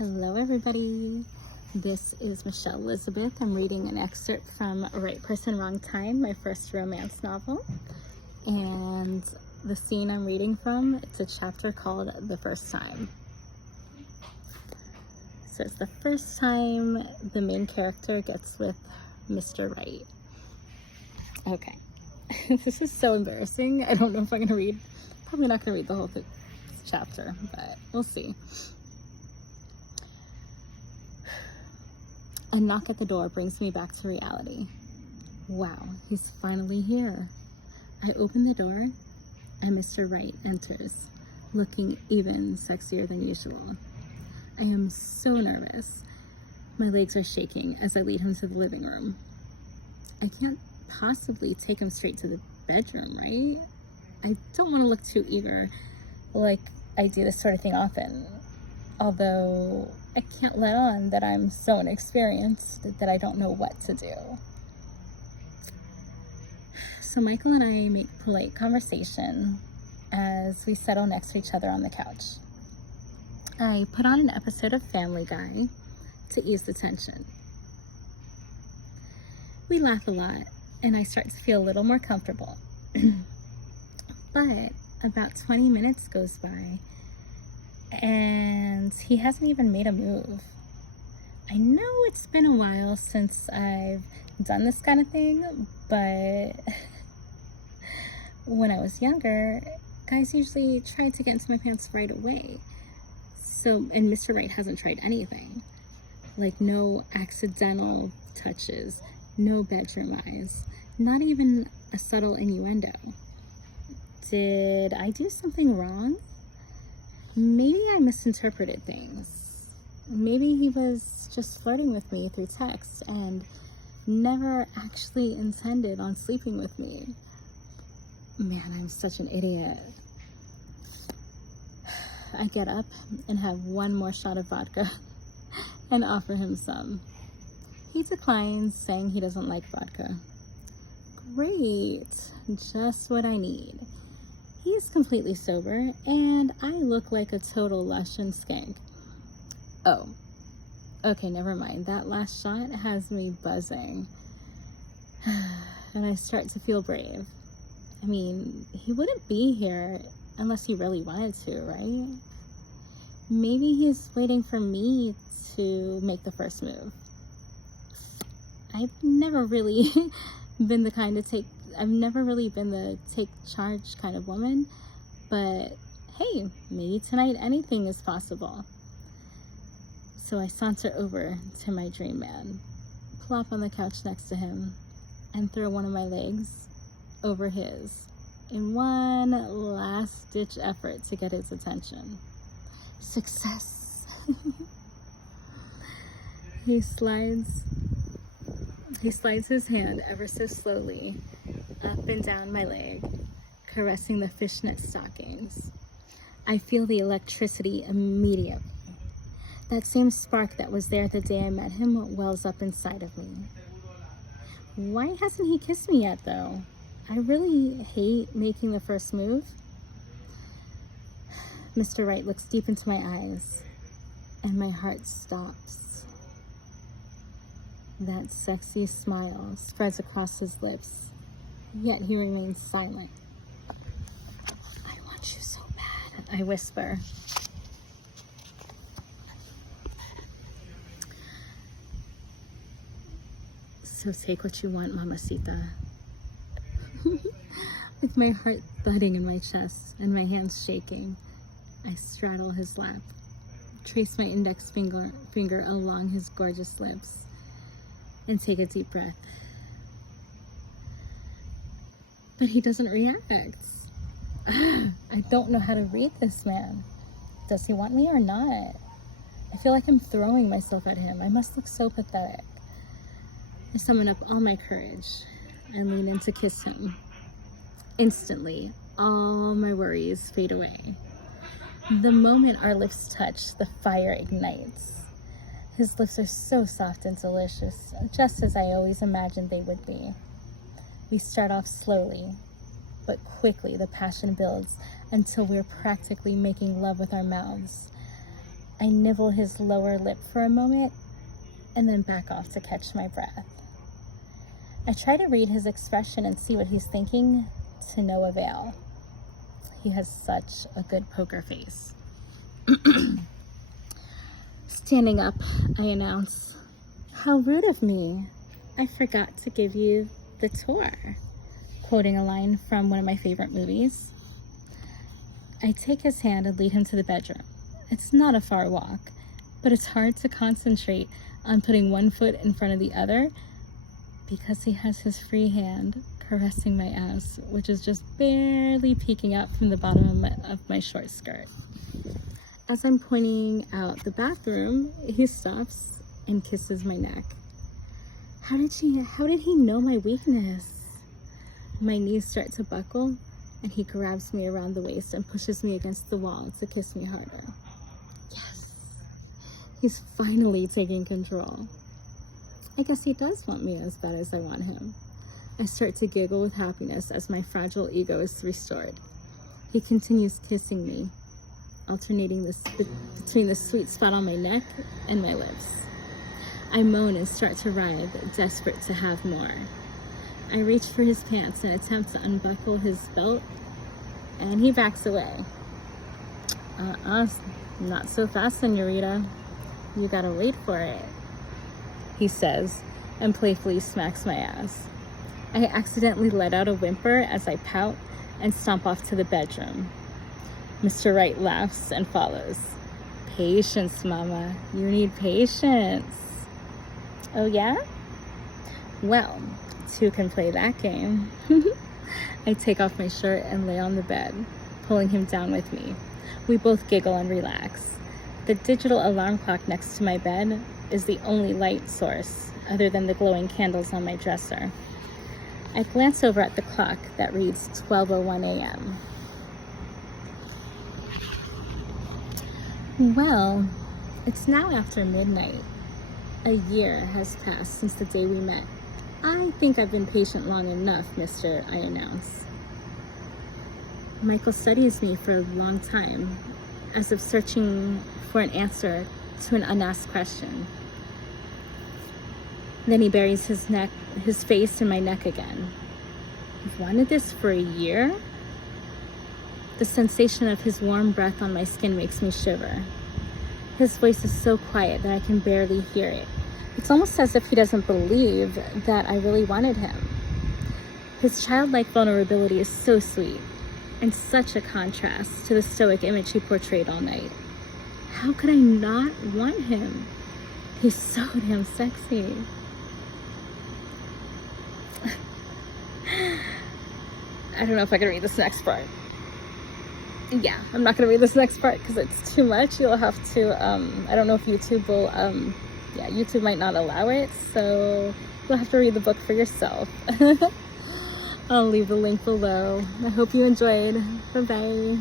Hello everybody, this is Michelle Elizabeth. I'm reading an excerpt from Right Person, Wrong Time, my first romance novel. And the scene I'm reading from, it's a chapter called The First Time. So it's the first time the main character gets with Mr. Right. Okay, this is so embarrassing. I don't know if I'm gonna read, probably not gonna read the whole chapter, but we'll see. A knock at the door brings me back to reality. Wow, he's finally here. I open the door and Mr. Right enters, looking even sexier than usual. I am so nervous. My legs are shaking as I lead him to the living room. I can't possibly take him straight to the bedroom, right? I don't want to look too eager, like I do this sort of thing often. Although I can't let on that I'm so inexperienced that I don't know what to do. So Michael and I make polite conversation as we settle next to each other on the couch. I put on an episode of Family Guy to ease the tension. We laugh a lot and I start to feel a little more comfortable. But about 20 minutes goes by and he hasn't even made a move. I know it's been a while since I've done this kind of thing, but when I was younger, guys usually tried to get into my pants right away. And Mr. Right hasn't tried anything. Like no accidental touches, no bedroom eyes, not even a subtle innuendo. Did I do something wrong? Maybe I misinterpreted things. Maybe he was just flirting with me through text and never actually intended on sleeping with me. Man, I'm such an idiot. I get up and have one more shot of vodka and offer him some. He declines, saying he doesn't like vodka. Great, just what I need. He is completely sober, and I look like a total lush and skank. Oh, okay, never mind. That last shot has me buzzing. And I start to feel brave. I mean, he wouldn't be here unless he really wanted to, right? Maybe he's waiting for me to make the first move. I've never really been the take charge kind of woman, but hey, maybe tonight anything is possible. So I saunter over to my dream man, plop on the couch next to him, and throw one of my legs over his in one last ditch effort to get his attention. Success! He slides his hand ever so slowly up and down my leg, caressing the fishnet stockings. I feel the electricity immediately. That same spark that was there the day I met him wells up inside of me. Why hasn't he kissed me yet, though? I really hate making the first move. Mr. Right looks deep into my eyes, and my heart stops. That sexy smile spreads across his lips, yet he remains silent. I want you so bad, I whisper. So take what you want, Mamacita. With my heart thudding in my chest and my hands shaking, I straddle his lap, trace my index finger along his gorgeous lips, and take a deep breath. But he doesn't react. I don't know how to read this man. Does he want me or not? I feel like I'm throwing myself at him. I must look so pathetic. I summon up all my courage and lean in to kiss him. Instantly, all my worries fade away. The moment our lips touch, the fire ignites. His lips are so soft and delicious, just as I always imagined they would be. We start off slowly, but quickly the passion builds until we're practically making love with our mouths. I nibble his lower lip for a moment and then back off to catch my breath. I try to read his expression and see what he's thinking, to no avail. He has such a good poker face. Standing up, I announce, "How rude of me. I forgot to give you the tour," quoting a line from one of my favorite movies. I take his hand and lead him to the bedroom. It's not a far walk, but it's hard to concentrate on putting one foot in front of the other because he has his free hand caressing my ass, which is just barely peeking out from the bottom of my short skirt. As I'm pointing out the bathroom, he stops and kisses my neck. How did he know my weakness? My knees start to buckle, and he grabs me around the waist and pushes me against the wall to kiss me harder. Yes, he's finally taking control. I guess he does want me as bad as I want him. I start to giggle with happiness as my fragile ego is restored. He continues kissing me, alternating between the sweet spot on my neck and my lips. I moan and start to writhe, desperate to have more. I reach for his pants and attempt to unbuckle his belt, and he backs away. Not so fast, senorita. You gotta wait for it, he says, and playfully smacks my ass. I accidentally let out a whimper as I pout and stomp off to the bedroom. Mr. Wright laughs and follows. Patience, mama. You need patience. Oh, yeah? Well, two can play that game. I take off my shirt and lay on the bed, pulling him down with me. We both giggle and relax. The digital alarm clock next to my bed is the only light source, other than the glowing candles on my dresser. I glance over at the clock that reads 12:01 a.m. Well, it's now after midnight. A year has passed since the day we met. I think I've been patient long enough, mister, I announce. Michael studies me for a long time, as if searching for an answer to an unasked question. Then he buries his face in my neck again. You've wanted this for a year? The sensation of his warm breath on my skin makes me shiver. His voice is so quiet that I can barely hear it. It's almost as if he doesn't believe that I really wanted him. His childlike vulnerability is so sweet, and such a contrast to the stoic image he portrayed all night. How could I not want him? He's so damn sexy. I don't know if I can read this next part. Yeah, I'm not going to read this next part because it's too much. You'll have to, I don't know if YouTube will, YouTube might not allow it, so you'll have to read the book for yourself. I'll leave the link below. I hope you enjoyed. Bye-bye.